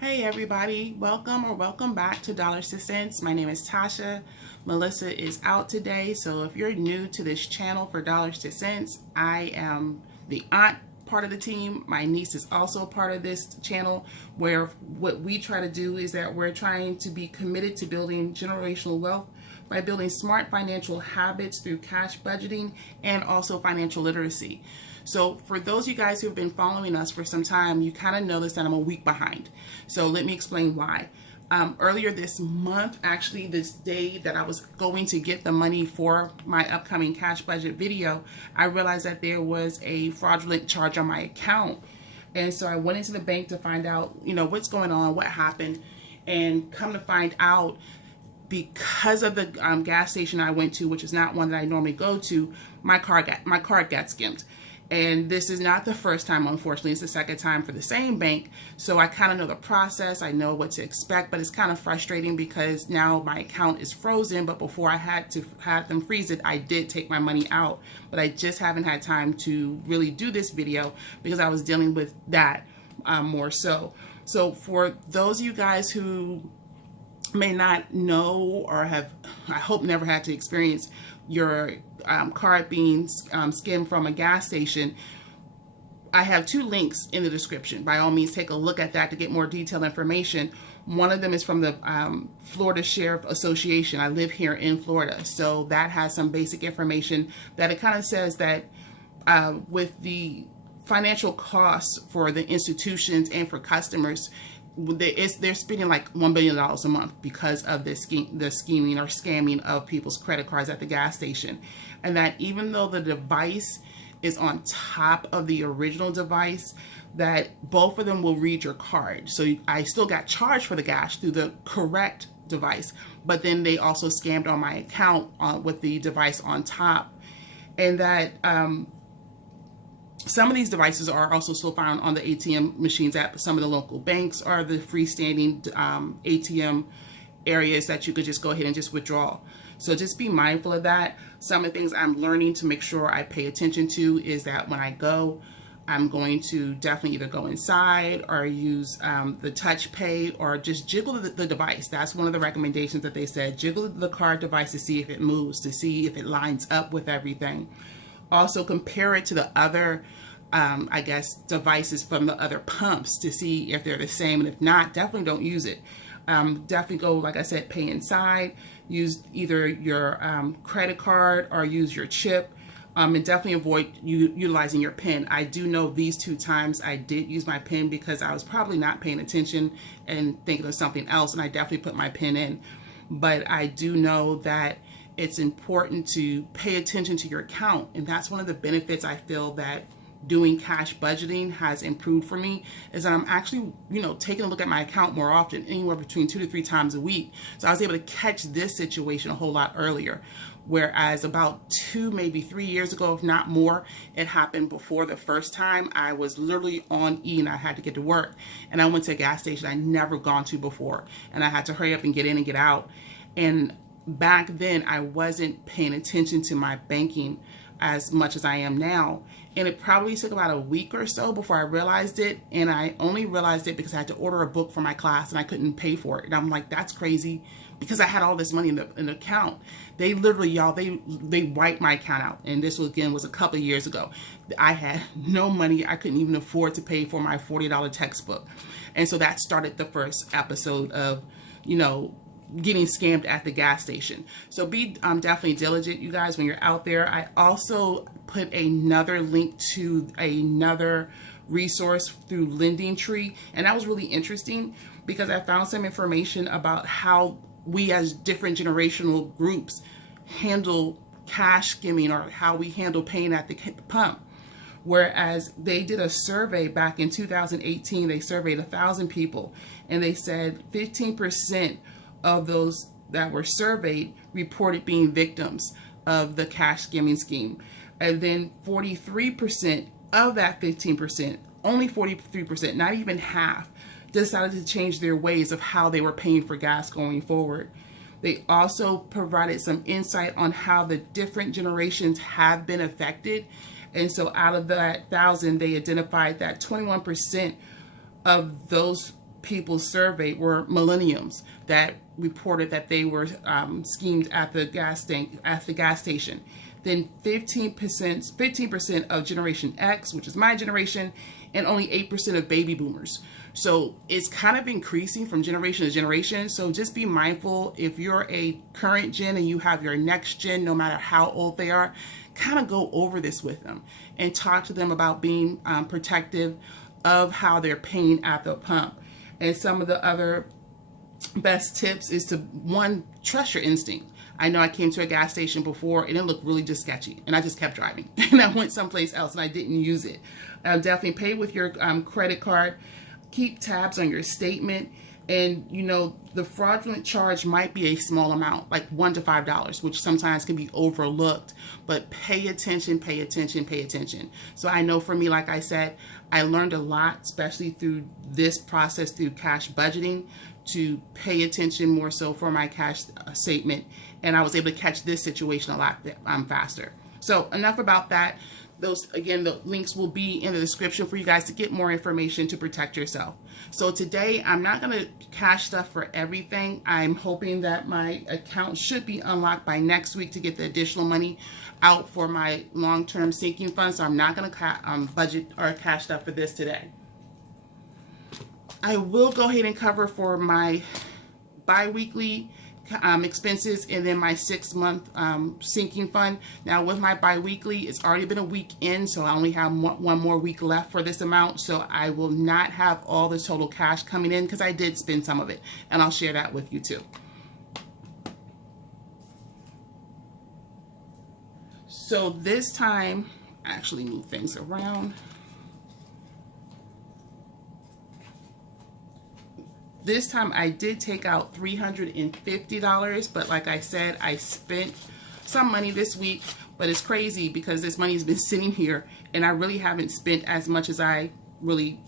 Hey everybody, welcome or welcome back to Dollars to Cents. My name is Tasha. Melissa is out today, so if you're new to this channel for Dollars to Cents, I am the aunt part of the team. My niece is also part of this channel, where what we try to do is that we're trying to be committed to building generational wealth by building smart financial habits through cash budgeting and also financial literacy. So for those of you guys who have been following us for some time, you kind of notice that I'm a week behind. So let me explain why. Earlier this month, actually this day that I was going to get the money for my upcoming cash budget video, I realized that there was a fraudulent charge on my account. And so I went into the bank to find out, what's going on, what happened, and come to find out, because of the gas station I went to, which is not one that I normally go to, my card got skimmed. And this is not the first time, unfortunately. It's the second time for the same bank. So I kind of know the process. I know what to expect, but it's kind of frustrating because now my account is frozen. But before I had to have them freeze it, I did take my money out. But I just haven't had time to really do this video because I was dealing with that more so. So for those of you guys who may not know or have, I hope, never had to experience your card being skimmed from a gas station, I have two links in the description. By all means, take a look at that to get more detailed information. One of them is from the Florida Sheriff Association. I live here in Florida, so that has some basic information that it kind of says that with the financial costs for the institutions and for customers, they're spending like $1 billion a month because of the scheming or scamming of people's credit cards at the gas station. And that even though the device is on top of the original device, that both of them will read your card. So I still got charged for the gas through the correct device, but then they also scammed on my account with the device on top. And that some of these devices are also still found on the ATM machines at some of the local banks or the freestanding ATM areas that you could just go ahead and just withdraw. So just be mindful of that. Some of the things I'm learning to make sure I pay attention to is that when I go, I'm going to definitely either go inside or use the touch pay or just jiggle the device. That's one of the recommendations that they said. Jiggle the card device to see if it moves, to see if it lines up with everything. Also compare it to the other, I guess, devices from the other pumps to see if they're the same. And if not, definitely don't use it. Definitely go, like I said, pay inside. Use either your credit card or use your chip. And definitely avoid utilizing your PIN. I do know these two times I did use my PIN because I was probably not paying attention and thinking of something else. And I definitely put my PIN in. But I do know that it's important to pay attention to your account. And that's one of the benefits I feel that doing cash budgeting has improved for me, is that I'm actually, taking a look at my account more often, anywhere between 2 to 3 times a week. So I was able to catch this situation a whole lot earlier. Whereas about 2, maybe 3 years ago, if not more, it happened before the first time. I was literally on E and I had to get to work. And I went to a gas station I'd never gone to before. And I had to hurry up and get in and get out. And back then, I wasn't paying attention to my banking as much as I am now. And it probably took about a week or so before I realized it. And I only realized it because I had to order a book for my class and I couldn't pay for it. And I'm like, that's crazy, because I had all this money in the account. They literally, y'all, they wiped my account out. And this was a couple of years ago. I had no money. I couldn't even afford to pay for my $40 textbook. And so that started the first episode of, getting scammed at the gas station. So be definitely diligent, you guys, when you're out there. I also put another link to another resource through Lending Tree, and that was really interesting because I found some information about how we as different generational groups handle cash skimming, or how we handle paying at the pump. Whereas they did a survey back in 2018, they surveyed 1,000 people, and they said 15% of those that were surveyed reported being victims of the cash skimming scheme. And then 43% of that 15%, only 43%, not even half, decided to change their ways of how they were paying for gas going forward. They also provided some insight on how the different generations have been affected. And so out of that 1,000, they identified that 21% of those people surveyed were millennials that reported that they were schemed at the gas station. Then 15% of Generation X, which is my generation, and only 8% of baby boomers. So it's kind of increasing from generation to generation. So just be mindful, if you're a current gen and you have your next gen, no matter how old they are, kind of go over this with them and talk to them about being protective of how they're paying at the pump. And some of the other best tips is to, one, trust your instinct. I know I came to a gas station before and it looked really just sketchy, and I just kept driving and I went someplace else and I didn't use it. Definitely pay with your credit card. Keep tabs on your statement. And you know, the fraudulent charge might be a small amount, like $1 to $5, which sometimes can be overlooked, but pay attention, pay attention, pay attention. So I know for me, like I said, I learned a lot, especially through this process, through cash budgeting, to pay attention more so for my cash statement. And I was able to catch this situation a lot faster. So enough about that. Those, again, the links will be in the description for you guys to get more information to protect yourself. So today, I'm not going to cash stuff for everything. I'm hoping that my account should be unlocked by next week to get the additional money out for my long-term sinking fund. So I'm not going to budget or cash stuff for this today. I will go ahead and cover for my bi-weekly expenses and then my 6-month sinking fund. Now with my bi-weekly, it's already been a week in, so I only have one more week left for this amount, so I will not have all the total cash coming in because I did spend some of it, and I'll share that with you too. So this time, I actually move things around. This time I did take out $350, but like I said, I spent some money this week, but it's crazy because this money has been sitting here and I really haven't spent as much as I really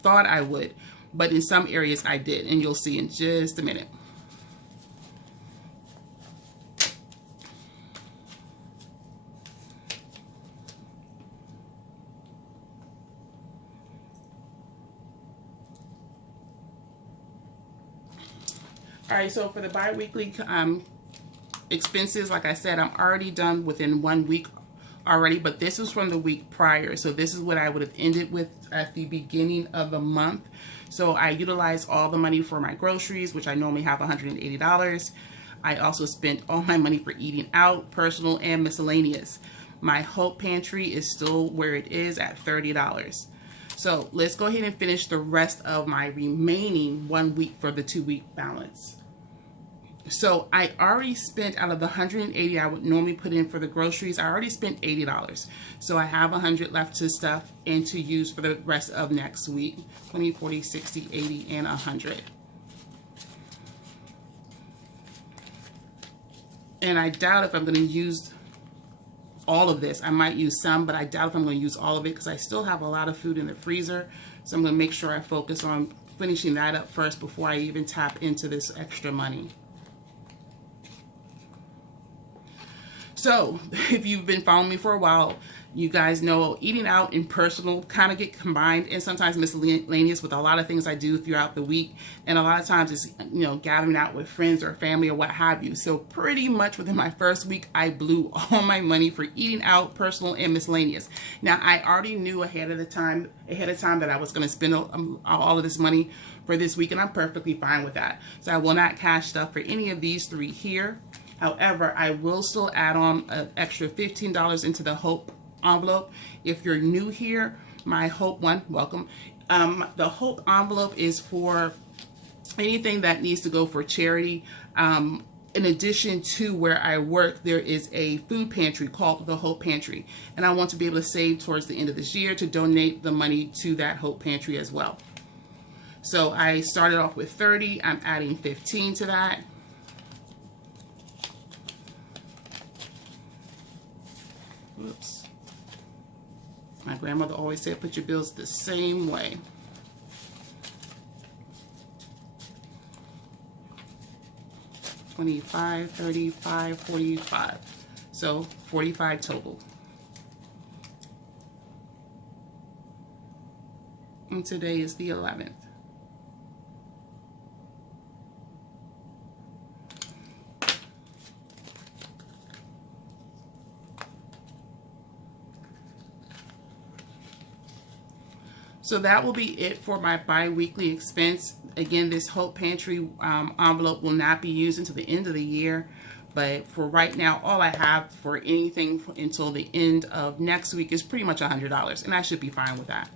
thought I would, but in some areas I did, and you'll see in just a minute. All right, so for the bi-weekly expenses, like I said, I'm already done within 1 week already, but this was from the week prior. So this is what I would have ended with at the beginning of the month. So I utilized all the money for my groceries, which I normally have $180. I also spent all my money for eating out, personal and miscellaneous. My Hope Pantry is still where it is at $30. So let's go ahead and finish the rest of my remaining 1 week for the 2-week balance. So I already spent, out of the $180 I would normally put in for the groceries, I already spent $80. So I have $100 left to stuff and to use for the rest of next week. 20, 40, 60, 80, and 100. And I doubt if I'm going to use all of this. I might use some, but I doubt if I'm going to use all of it because I still have a lot of food in the freezer. So I'm going to make sure I focus on finishing that up first before I even tap into this extra money. So if you've been following me for a while, you guys know eating out and personal kind of get combined and sometimes miscellaneous with a lot of things I do throughout the week. And a lot of times it's, you know, gathering out with friends or family or what have you. So pretty much within my first week, I blew all my money for eating out, personal, and miscellaneous. Now, I already knew ahead of time that I was going to spend all of this money for this week, and I'm perfectly fine with that. So I will not cash stuff for any of these 3 here. However, I will still add on an extra $15 into the Hope envelope. If you're new here, my Hope one, welcome. The Hope envelope is for anything that needs to go for charity. In addition to where I work, there is a food pantry called the Hope Pantry, and I want to be able to save towards the end of this year to donate the money to that Hope Pantry as well. So I started off with 30. I'm adding 15 to that. Oops. My grandmother always said, put your bills the same way. $25, $35, $45. So $45 total. And today is the 11th. So that will be it for my bi-weekly expense. Again, this Hope Pantry envelope will not be used until the end of the year. But for right now, all I have for anything until the end of next week is pretty much $100. And I should be fine with that.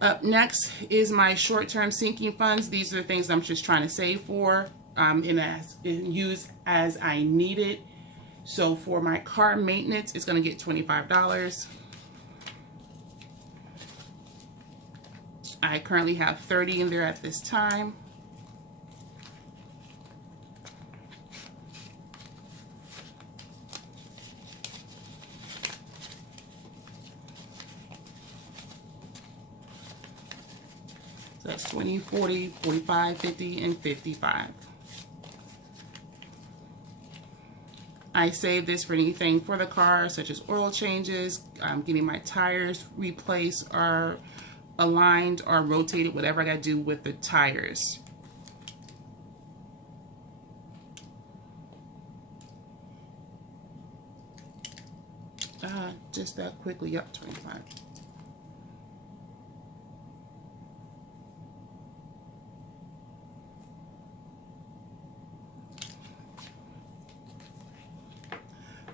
Up next is my short-term sinking funds. These are the things I'm just trying to save for and use as I need it. So for my car maintenance, it's going to get $25. I currently have 30 in there at this time. So that's 20, 40, 45, 50, and 55. I save this for anything for the car, such as oil changes, getting my tires replaced or aligned or rotated, whatever I got to do with the tires. Just that quickly, yep, 25.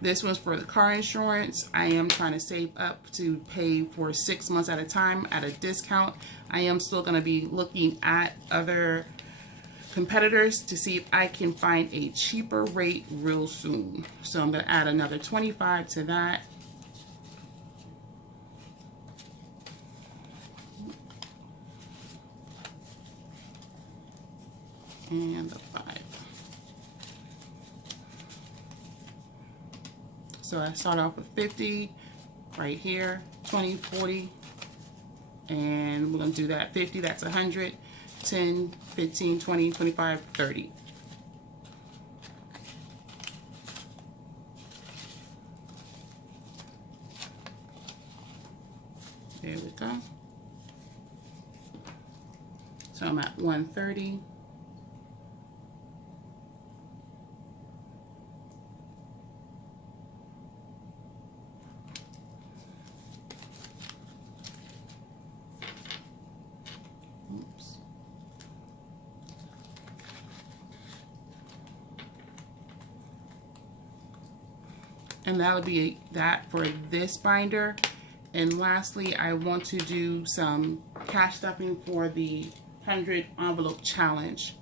This one's for the car insurance. I am trying to save up to pay for 6 months at a time at a discount. I am still going to be looking at other competitors to see if I can find a cheaper rate real soon. So I'm going to add another 25 to that. And the 5. So I start off with 50 right here, 20, 40, and we're going to do that 50, that's 100, 10, 15, 20, 25, 30. There we go. So I'm at 130. And that'll be that for this binder. And lastly, I want to do some cash stuffing for the 100 envelope challenge.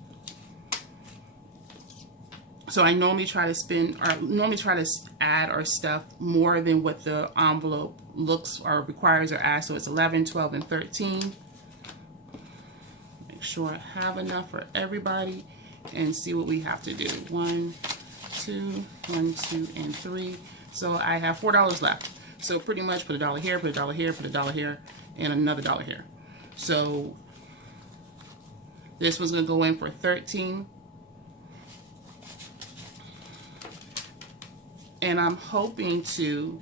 So I normally try to spend, or normally try to add or stuff more than what the envelope looks or requires or asks. So it's 11, 12, and 13. Make sure I have enough for everybody and see what we have to do. 1, 2, 1, 2, and 3. So I have $4 left. So pretty much put $1 here, put $1 here, put $1 here, and another $1 here. So this was going to go in for 13. And I'm hoping to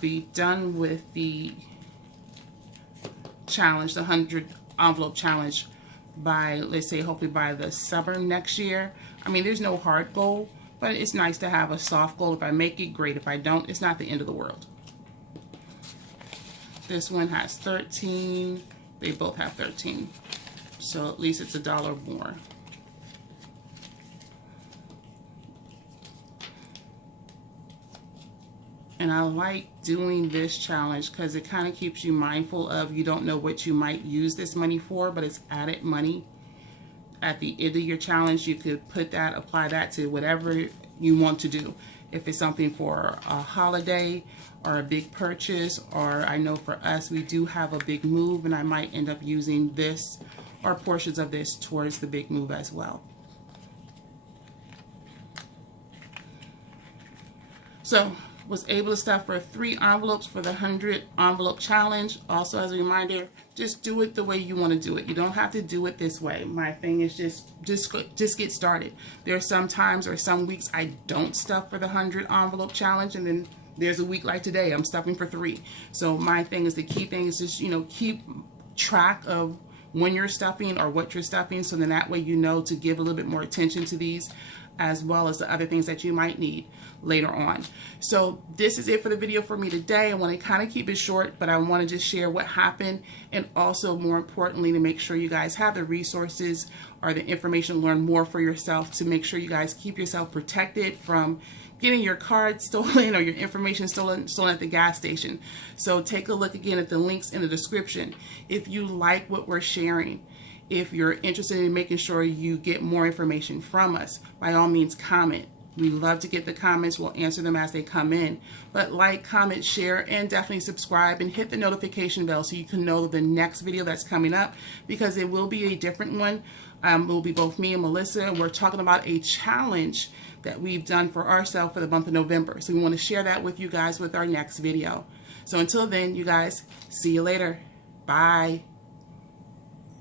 be done with the challenge, the 100 envelope challenge, by, let's say, hopefully by the summer next year. I mean, there's no hard goal, but it's nice to have a soft goal. If I make it, great. If I don't, it's not the end of the world. This one has 13. They both have 13. So at least it's $1 more. And I like doing this challenge because it kind of keeps you mindful of, you don't know what you might use this money for, but it's added money. At the end of your challenge, you could put that, apply that to whatever you want to do. If it's something for a holiday or a big purchase, or I know for us, we do have a big move, and I might end up using this or portions of this towards the big move as well. So was able to stuff for 3 envelopes for the 100 envelope challenge. Also, as a reminder, just do it the way you want to do it. You don't have to do it this way. My thing is just get started. There are some times or some weeks I don't stuff for the 100 envelope challenge, and then there's a week like today I'm stuffing for 3. So my thing is, the key thing is just, you know, keep track of when you're stuffing or what you're stuffing, so then that way you know to give a little bit more attention to these. as well as the other things that you might need later on. So this is it for the video for me today. I want to kind of keep it short, but I want to just share what happened, and also more importantly to make sure you guys have the resources or the information to learn more for yourself, to make sure you guys keep yourself protected from getting your card stolen or your information stolen at the gas station. So take a look again at the links in the description. If you like what we're sharing, if you're interested in making sure you get more information from us, by all means comment. We love to get the comments. We'll answer them as they come in. But like, comment, share, and definitely subscribe and hit the notification bell so you can know the next video that's coming up, because it will be a different one. It will be both me and Melissa, and we're talking about a challenge that we've done for ourselves for the month of November. So we want to share that with you guys with our next video. So until then, you guys, see you later. Bye.